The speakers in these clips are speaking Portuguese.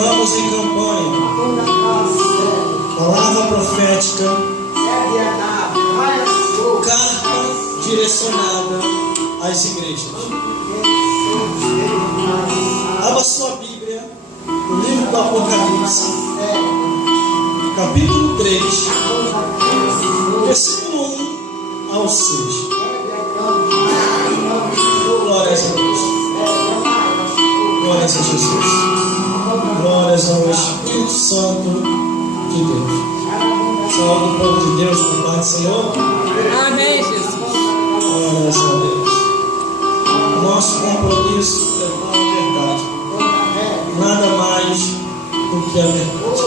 Estamos em campanha. Palavra profética. Carta direcionada às igrejas. Abra sua Bíblia no livro do Apocalipse, capítulo 3, versículo 1 ao 6. Glórias a Deus. Glórias a Jesus. Glórias ao Espírito Santo de Deus. Saúde o povo de Deus com paz do Senhor. Amém, Jesus. Glórias a Deus. Nosso compromisso é com a verdade. Nada mais do que a verdade.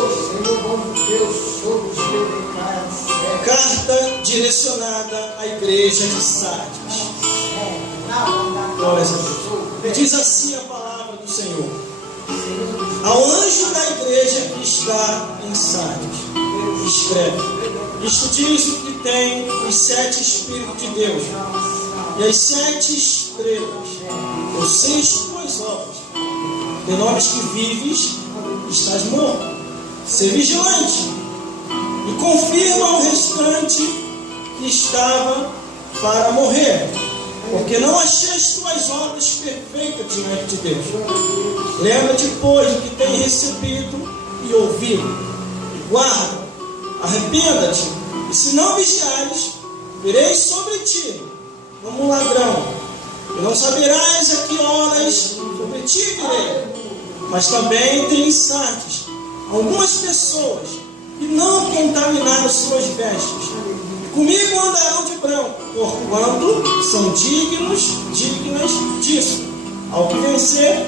Carta direcionada à igreja de Sardes. Glórias a Deus. Diz assim a palavra do Senhor: ao anjo da igreja que está em Sardes, escreve: isto diz o que tem os 7 Espíritos de Deus e as 7 estrelas. Eu sei as tuas obras, de nomes que vives, estás morto. Sê vigilante e confirma o restante que estava para morrer, porque não achei as tuas obras perfeitas diante de Deus. Lembra-te, pois, do que tem recebido e ouvido, e guarda, arrependa-te, e se não vigiares, virei sobre ti como um ladrão, e não saberás a que horas sobre ti virei. Mas também tem em Sardes algumas pessoas que não contaminaram suas vestes, e comigo andarão de branco, porquanto são dignas disso. Ao que vencer,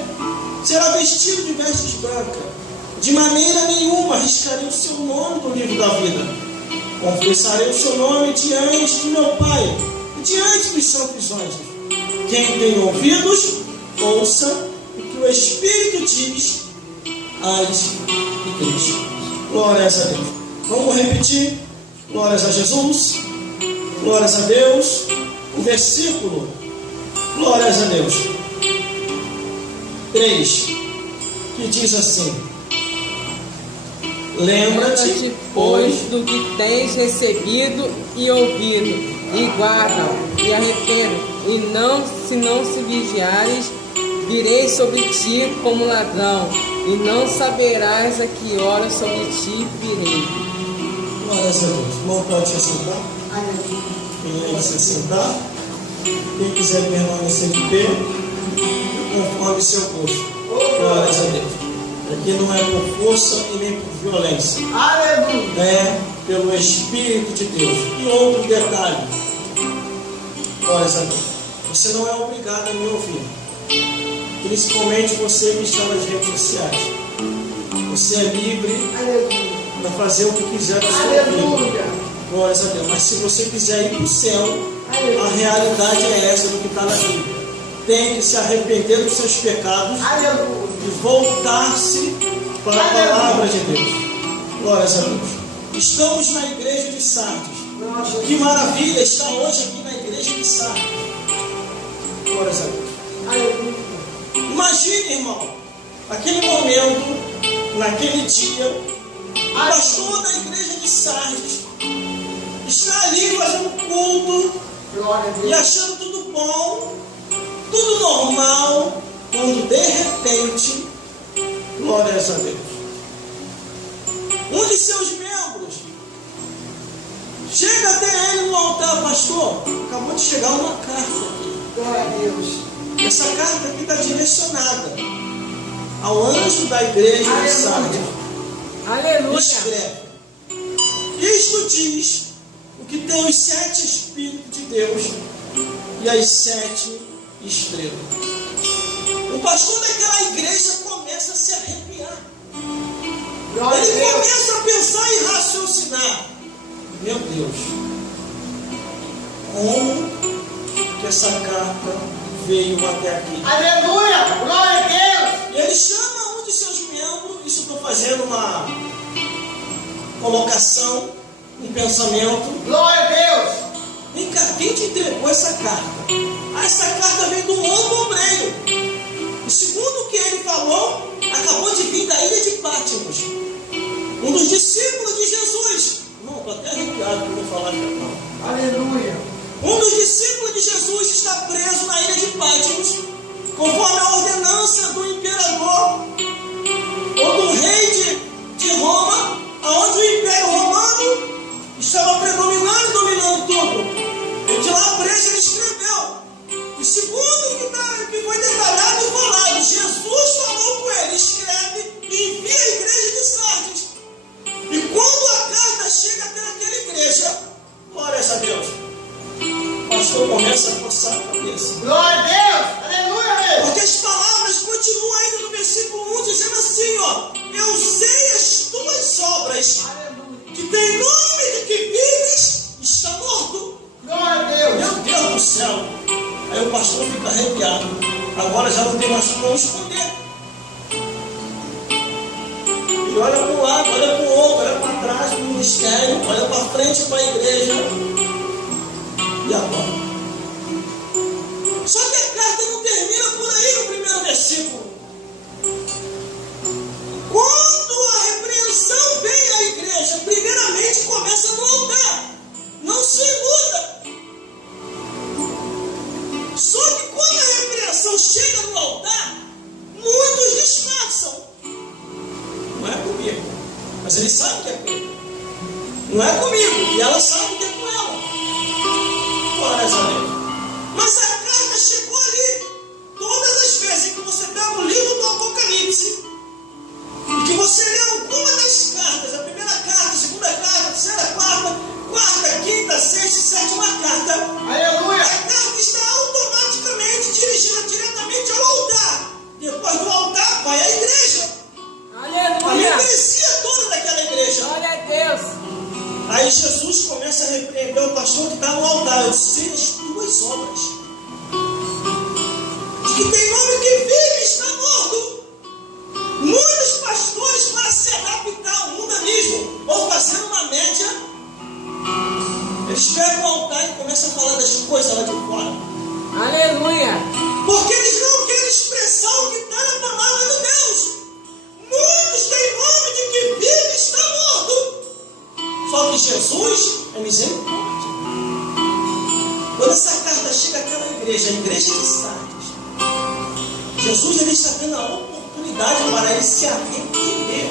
será vestido de vestes brancas. De maneira nenhuma arriscarei o seu nome do livro da vida. Confessarei o seu nome diante de meu Pai e diante dos santos anjos. Quem tem ouvidos, ouça o que o Espírito diz às igrejas. Glórias a Deus. Vamos repetir. Glórias a Jesus. Glórias a Deus. O versículo. Glórias a Deus. 3, que diz assim: lembra-te, pois, do que tens recebido e ouvido, e guarda e arrependa, e se não vigiares, virei sobre ti como ladrão, e não saberás a que hora sobre ti virei. Glórias a Deus. Irmão, pode se sentar? Quem se sentar? Quem quiser permanecer de pé, conforme seu gosto. Glórias a Deus. Aqui não é por força e nem por violência. Aleluia. É pelo Espírito de Deus. E outro detalhe. Glórias a Deus. Você não é obrigado a me ouvir. Principalmente você que está nas redes sociais. Você é livre para fazer o que quiser da sua vida. Glórias a Deus. Mas se você quiser ir para o céu, a realidade é essa do que está na Bíblia. Tem que se arrepender dos seus pecados e voltar-se para a palavra de Deus. Glórias a Deus. Estamos na igreja de Sardes. Que maravilha estar hoje aqui na igreja de Sardes. Glórias a Deus. Imagine, irmão, aquele momento, naquele dia, o pastor da igreja de Sardes está ali fazendo culto e achando tudo bom, tudo normal, quando de repente, glórias a Deus, um de seus membros chega até ele no altar: pastor, acabou de chegar uma carta aqui. Glória a Deus. Essa carta aqui está direcionada ao anjo da igreja de Sardes. Aleluia. Escreve: isto diz o que tem os 7 Espíritos de Deus e as 7 estrelas. O pastor daquela igreja começa a se arrepiar. Ele começa a pensar e raciocinar: meu Deus, como que essa carta veio até aqui? Aleluia! Glória a Deus! E ele chama um de seus membros. Isso eu estou fazendo uma colocação, um pensamento. Glória a Deus! Vem cá, quem te entregou essa carta? Essa carta veio do outro obreiro. E segundo o que ele falou, acabou de vir da ilha de Aleluia. Um dos discípulos de Jesus está preso na ilha de Patmos, conforme a ordenança do imperador ou do rei de Roma, onde o Império Romano estava predominando e dominando tudo. E de lá preso ele escreveu. E segundo que foi detalhado e falado, Jesus falou com ele: escreve e envia a igreja de Sardes. E quando a carta chega até aquela igreja, glórias a Deus, o pastor começa a coçar a cabeça. Glória a Deus. Aleluia. Porque as palavras continuam ainda no versículo 1 dizendo assim, ó: eu sei as tuas obras, que tem nome de que vives, está morto. Glória a Deus. Meu Deus do céu. Aí o pastor fica arrepiado. Agora já não tem mais como esconder. Ele olha para um lado, olha para o outro, olha para trás para o ministério, olha para frente para a igreja. E agora? Só que a carta não termina por aí no primeiro versículo. Quando a repreensão vem à igreja, primeiramente começa no altar. Não se iluda. Só que quando a repreensão chega no altar, muitos disfarçam. Não é comigo. Mas ele sabe que é comigo. Não é comigo. E ela sabe que é com ela. Glórias a Deus. Mas a carta chegou ali. Todas as vezes que você pega o livro do Apocalipse e que você lê alguma das cartas, a primeira carta, a segunda carta, a terceira, quarta, quinta, sexta e sétima carta, Aleluia. a carta está automaticamente dirigida diretamente ao altar. Depois do altar vai à igreja. A Aleluia. membresia toda daquela igreja. Glória a Deus. Aí Jesus começa a repreender o pastor que está no altar. Eu sei as tuas obras, que tem nome que vive, está morto. Muitos pastores, para se adaptar ao mundanismo ou fazer uma média, eles pegam o altar e começam a falar das coisas lá de fora. Aleluia. Porque eles não querem expressar o que está na palavra de Deus. Muitos têm nome de que vive, está morto. Só que Jesus é misericórdia. Quando essa carta chega àquela igreja, a igreja de Sardes, Jesus ele está tendo a oportunidade para ele se arrepender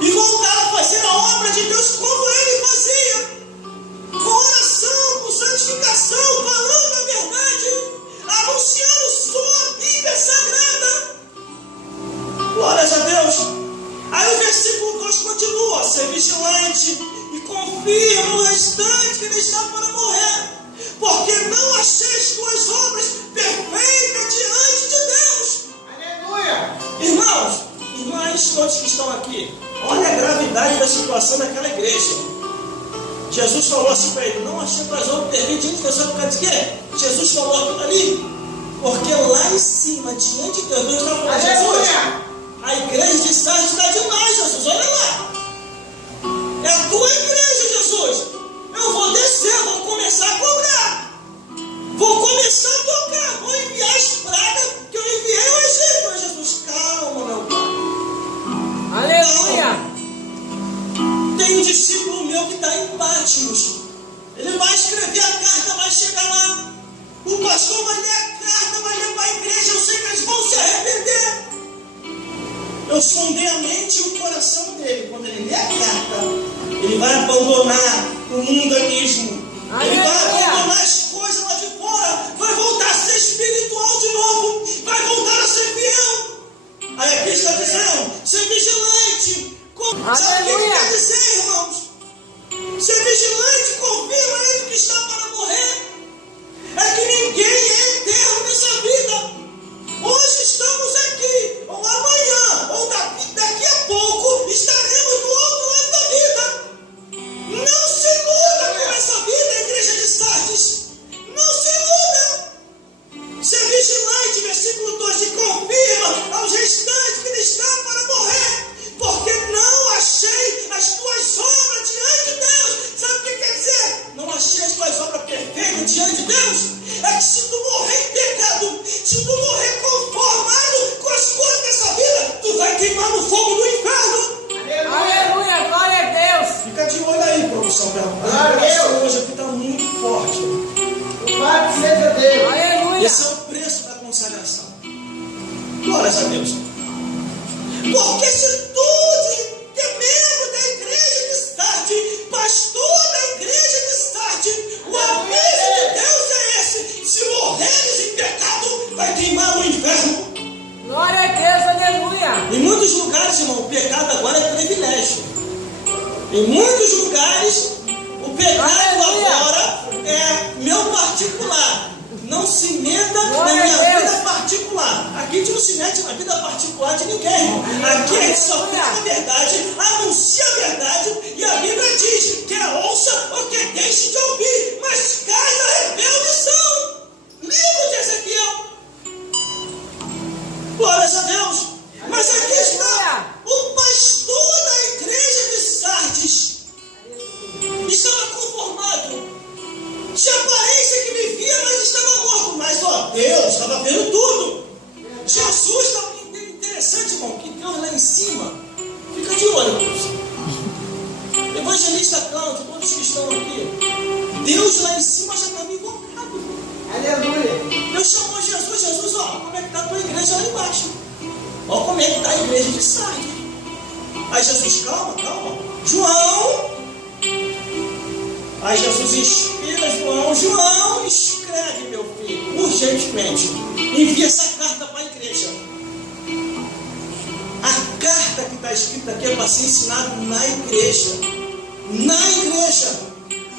e voltar a fazer a obra de Deus como ele fazia, com oração, com santificação, falando a verdade, anunciando sua Bíblia Sagrada. Glórias a Deus. Aí o versículo 2 continua: ser vigilante e confirma o restante que ele está para morrer, porque não achei as tuas obras perfeitas diante de Deus. Aleluia. Irmãos, irmãs, todos que estão aqui, olha a gravidade da situação daquela igreja. Jesus falou assim para ele: não achei tuas obras perfeitas diante de Deus. Sabe por causa de quê? Jesus falou aquilo ali, porque lá em cima, diante de Deus, Deus está falando: Jesus, a igreja de Sardes está demais, Jesus, olha lá. É a tua igreja, Jesus. Eu vou descer, vou começar a cobrar. Vou começar a tocar. Vou enviar as pragas que eu enviei ao Egito. Mas Jesus, calma, meu pai. Aleluia. Tem um discípulo meu que está em Patmos. Ele vai escrever a carta, vai chegar lá. O pastor vai ler a carta, vai ler para a igreja. Eu sei que eles vão se arrepender. Eu sondei a mente e o coração dele. Quando ele lê a carta, ele vai abandonar o mundanismo. Ele vai abandonar as coisas lá de fora. Vai voltar a ser espiritual de novo. Vai voltar a ser fiel. Aí aqui está dizendo: ser vigilante. Sabe o que quer dizer, irmãos? Ser vigilante, confirma ele que está para morrer. É que ninguém é eterno nessa vida. Hoje estamos aqui, ou amanhã, ou daqui a pouco, estaremos do outro lado da vida. Não se iluda com essa vida, igreja de Sardes. Não se iluda. Ser vigilante, versículo 2, e confirma aos restantes que ele está para morrer, porque não achei as tuas obras diante de Deus. Sabe o que quer dizer? Não achei as tuas obras perfeitas Porque se tu, que é membro da igreja de Sardes, pastor da igreja de Sardes, o aviso de Deus é esse: se morreres em pecado, vai queimar no inferno. Glória a Deus, aleluia. Em muitos lugares, irmão, o pecado agora é privilégio. Em muitos lugares, o pecado agora é meu particular. Não se meta na minha vida particular. Aqui a gente não se mete na vida particular de ninguém, irmão. Aqui a gente só prega a verdade, anuncia a verdade, e a Bíblia diz: quer ouça ou quer deixe de ouvir, mas cais a rebeldes são. Livro de Ezequiel. Glórias a Deus. Mas aqui está o pastor da igreja de Sardes. Estava conformado. Tinha aparência que vivia, mas estava morto. Mas Deus estava vendo tudo. Jesus estava interessante, irmão, que Deus lá em cima fica de olho, Deus. Evangelista Cláudio, todos que estão aqui, Deus lá em cima já estava invocado. Aleluia. Deus chamou Jesus, como é que está a tua igreja lá embaixo? Olha como é que está a igreja de Sardes. Aí Jesus, calma. João. Aí Jesus inspira João, escreve, meu filho, urgentemente. Envia essa carta para a igreja. A carta que está escrita aqui é para ser ensinada na igreja. Na igreja.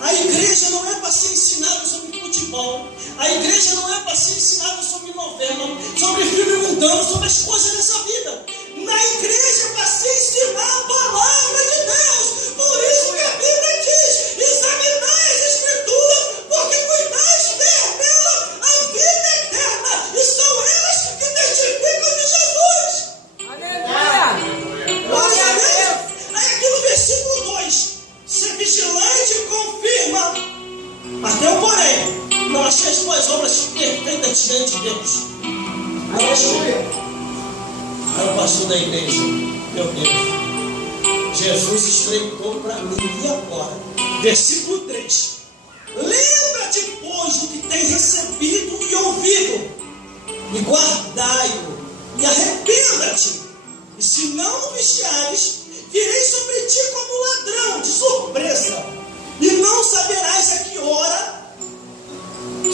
A igreja não é para ser ensinada sobre futebol. A igreja não é para ser ensinada sobre novela, sobre filme mundano, sobre as coisas dessa vida. Na igreja é para se ensinar a palavra de Deus. Por isso que a Bíblia diz: examinai as Escrituras, porque cuidais ter nela a vida eterna. E são elas que testificam de Jesus. Aleluia. Glória a Deus. Aí aqui no versículo 2: ser vigilante confirma. Até o porém, não achei as tuas obras perfeitas diante de Deus. Aleluia. Aí o pastor da igreja: meu Deus, Jesus estreitou para mim. E agora? Versículo 3: lembra-te, pois, do que tem recebido e ouvido, e guardai-o, e arrependa-te. E se não vigiares, virei sobre ti como ladrão, de surpresa, e não saberás a que hora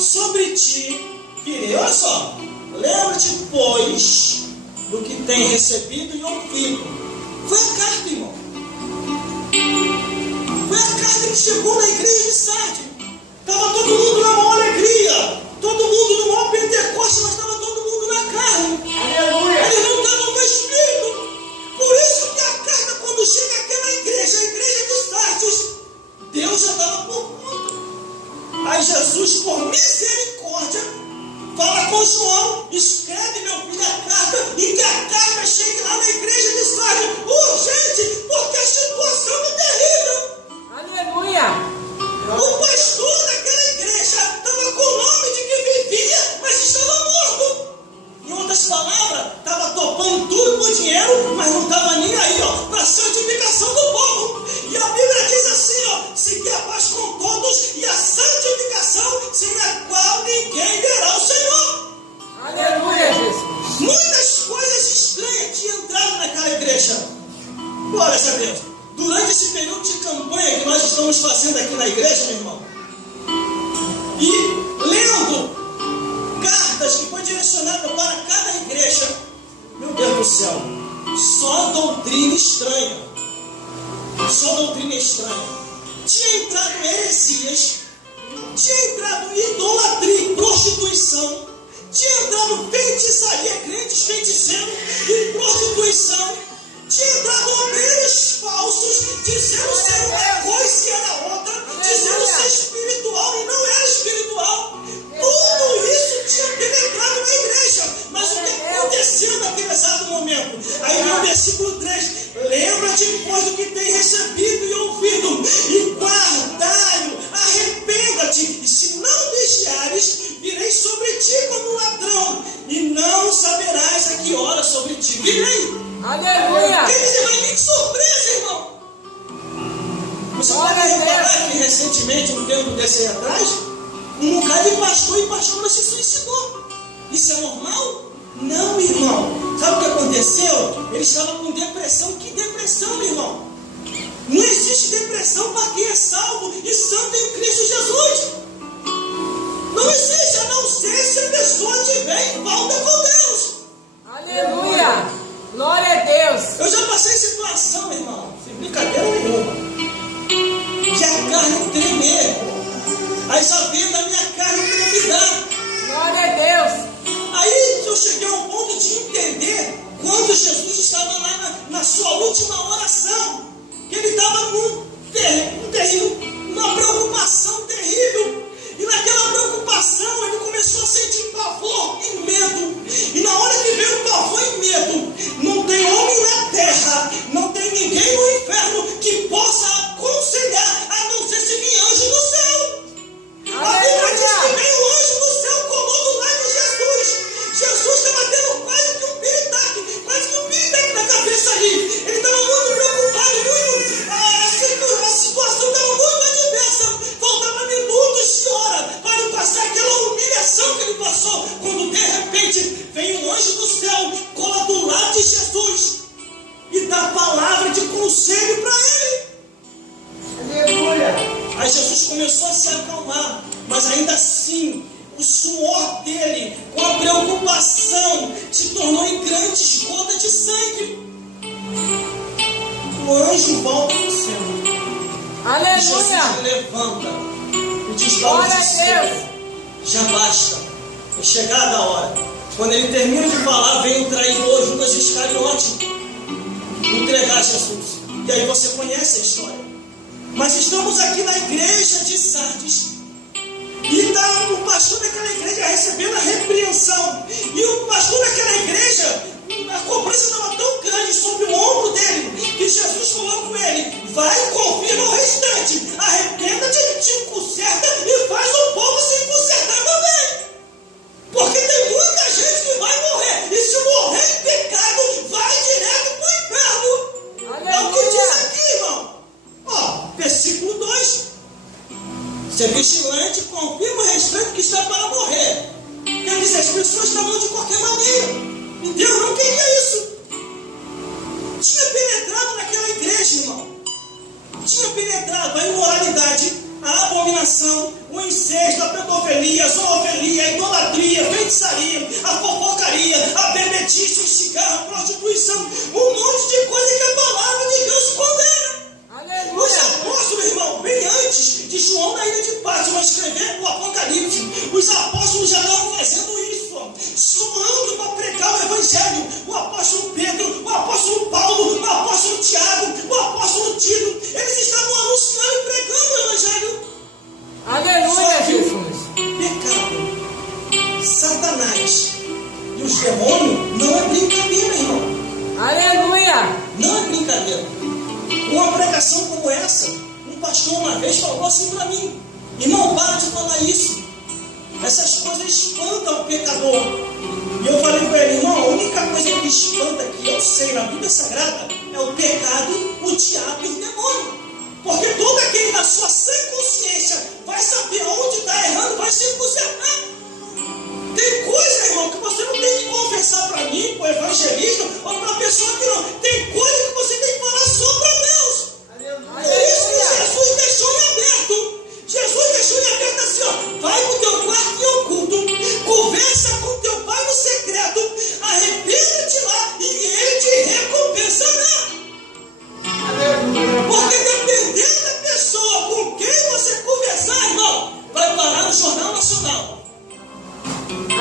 sobre ti virei. Olha só: lembra-te, pois, do que tem recebido e ouvido. Foi a carta, irmão. Foi a carta que chegou na igreja de Sardes. Estava todo mundo na maior alegria, todo mundo no maior Pentecoste, mas estava todo mundo na carne. Aleluia. Eles não estavam no espírito. Por isso que a carta, quando chega àquela igreja, a igreja de Sardes, Deus já estava por conta. Aí Jesus, por misericórdia, fala com João: escreve, meu filho, a carta, e que a carta chegue lá na igreja de Sardes urgente, porque a situação é terrível. Aleluia. O pastor daquela igreja estava com o nome de que vivia, mas estava morto. Em outras palavras, estava topando tudo por dinheiro, mas não estava nem aí, para a santificação do povo. E a Bíblia diz assim, seguir a paz com todos e a santificação, sem a qual ninguém verá o Senhor. Aleluia, Jesus. Muitas coisas estranhas tinham entrado naquela igreja. Glórias a Deus. Durante esse período de campanha que nós estamos fazendo aqui na igreja, meu irmão, e lendo cartas que foi direcionada para cada igreja, meu Deus do céu, só doutrina estranha. Só doutrina estranha. Tinha entrado heresias, tinha entrado idolatria e prostituição, tinha entrado feitiçaria, crentes feiticeiros e prostituição, tinha entrado obreiros falsos, dizendo ser uma coisa e era outra, dizendo ser espiritual e não era espiritual. Tudo isso tinha penetrado na igreja. Mas o que aconteceu naquele exato momento? Aí vem o versículo 3: lembra-te, pois, do que tem recebido e ouvido, e guardai-o, arrependa-te, e se não vigiares, virei sobre ti como ladrão, e não saberás a que hora sobre ti virei. Aleluia. Quer dizer, vai vir de surpresa, irmão. Você pode reparar que recentemente, um tempo desse aí atrás, um bocado de pastor e pastora se suicidou. Isso é normal? Não, irmão. Sabe o que aconteceu? Ele estava com depressão. Que depressão, irmão? Não existe depressão para quem é salvo e santo em Cristo Jesus. Não existe, a não ser se a pessoa tiver em falta com Deus. Aleluia! Glória a Deus! Eu já passei situação, irmão, sem brincadeira nenhuma, que a carne tremer, as aveias da minha carne trepidar. Glória a Deus! Aí eu cheguei ao ponto de entender quando Jesus estava lá na sua última oração, que ele estava com uma preocupação terrível. E naquela preocupação ele começou a sentir pavor e medo. E na hora que veio o pavor e medo, não tem homem na terra, não tem ninguém no inferno que possa aconselhar, a não ser se vir anjo do céu. A Bíblia diz que veio o anjo do céu, colou do lado de Jesus. Jesus estava tendo quase que um piripaque na cabeça ali. Ele estava muito preocupado, a situação estava muito adversa. Faltava minutos de hora para ele passar aquela humilhação que ele passou, quando de repente vem um anjo do céu, cola do lado de Jesus e dá palavra de conselho para ele. Aleluia. Aí Jesus começou a se acalmar, mas ainda assim o suor dele, com a preocupação, se tornou em grandes gotas de sangue. O anjo volta para o céu. Aleluia! E Jesus levanta e diz: Glória a Deus! já basta, é chegada a hora. Quando ele termina de falar, vem o traidor Judas Iscariote entregar Jesus. E aí você conhece a história. Mas estamos aqui na igreja de Sardes. E está o pastor daquela igreja recebendo a repreensão. E o pastor daquela igreja, a cobrança estava tão grande sobre o ombro dele, que Jesus falou com ele: vai e confirma o restante, arrependa-te, te conserta e faz o povo se consertar também. Porque tem muita gente que vai morrer, e se morrer em pecado, vai direto para o inferno. Aleluia. É o que diz aqui, irmão. Ó, versículo 2: ser vigilante, confirma o restante que está para morrer. Quer dizer, as pessoas estavam de qualquer maneira, e Deus não queria isso. Tinha penetrado naquela igreja, irmão. Tinha penetrado a imoralidade, a abominação, o incesto, a pedofilia, a zoofilia, a idolatria, a feitiçaria, a fofocaria, a bebedice, o cigarro, a prostituição, um monte de coisa que a palavra de Deus condena. Aleluia! Os apóstolos, irmão, bem antes de João na ilha de Patmos escrever o Apocalipse, os apóstolos já estavam fazendo isso, ó, suando para pregar o Evangelho. O apóstolo Pedro, o apóstolo Paulo, o apóstolo Tiago, o apóstolo Tito, eles estavam anunciando e pregando o Evangelho. Aleluia, Jesus! Pecado, Satanás e os demônios não é brincadeira, irmão. Aleluia! Não é brincadeira. Uma pregação como essa, um pastor uma vez falou assim para mim: irmão, para de falar isso. Essas coisas espantam o pecador. E eu falei para ele: irmão, a única coisa que espanta, que eu sei na Bíblia Sagrada, é o pecado, o diabo e o demônio. Porque todo aquele na sua sã consciência vai saber onde está errando, vai se consertar. Tem coisa, irmão, que você não tem que confessar para mim, para o evangelista ou para a pessoa que não. Tem coisa que você tem que falar só para Deus. Por isso que Jesus deixou em aberto. Jesus deixou em aberto assim, ó: vai para o teu quarto em oculto, conversa com o teu pai no secreto, arrependa-te lá e ele te recompensará. Porque dependendo da pessoa com quem você conversar, irmão, vai parar no Jornal Nacional.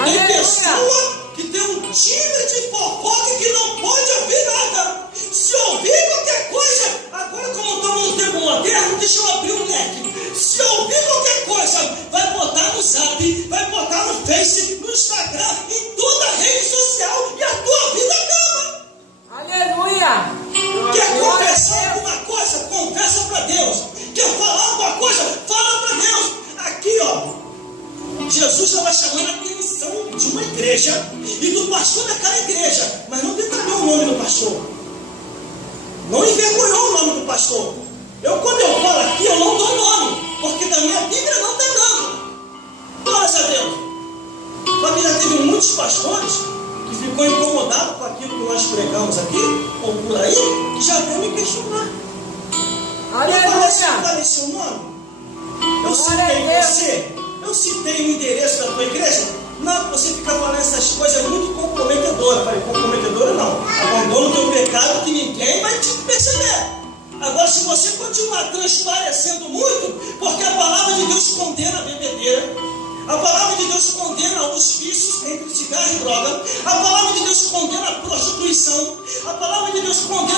Tem pessoa que tem um timbre de fofoca que não pode ouvir nada. Se ouvir qualquer coisa, agora como estamos no tempo moderno, deixa eu abrir um leque. Se ouvir qualquer coisa, vai botar no Zap, vai botar no Face, no Instagram, em toda a rede social, e a tua vida acaba. Aleluia! Quer confessar alguma coisa? Confessa para Deus. Quer falar alguma coisa? Fala para Deus. Aqui, ó, Jesus estava chamando a atenção de uma igreja e do pastor daquela igreja, mas não detalhou o nome do pastor, não envergonhou o nome do pastor. Quando eu falo aqui, eu não dou nome, porque da minha Bíblia não está dando. Glória a Deus. A Bíblia teve muitos pastores que ficou incomodado com aquilo que nós pregamos aqui, ou por aí, já veio me questionar. Eu falei seu nome? Eu citei você? Eu citei o endereço da tua igreja? Não, você fica falando essas coisas muito comprometedoras. Falei, comprometedora não. Abandona o teu pecado que ninguém vai te perceber. Agora, se você continuar transparecendo muito, porque a palavra de Deus condena a bebedeira, a palavra de Deus condena os vícios entre cigarro e droga, a palavra de Deus condena a prostituição, a palavra de Deus condena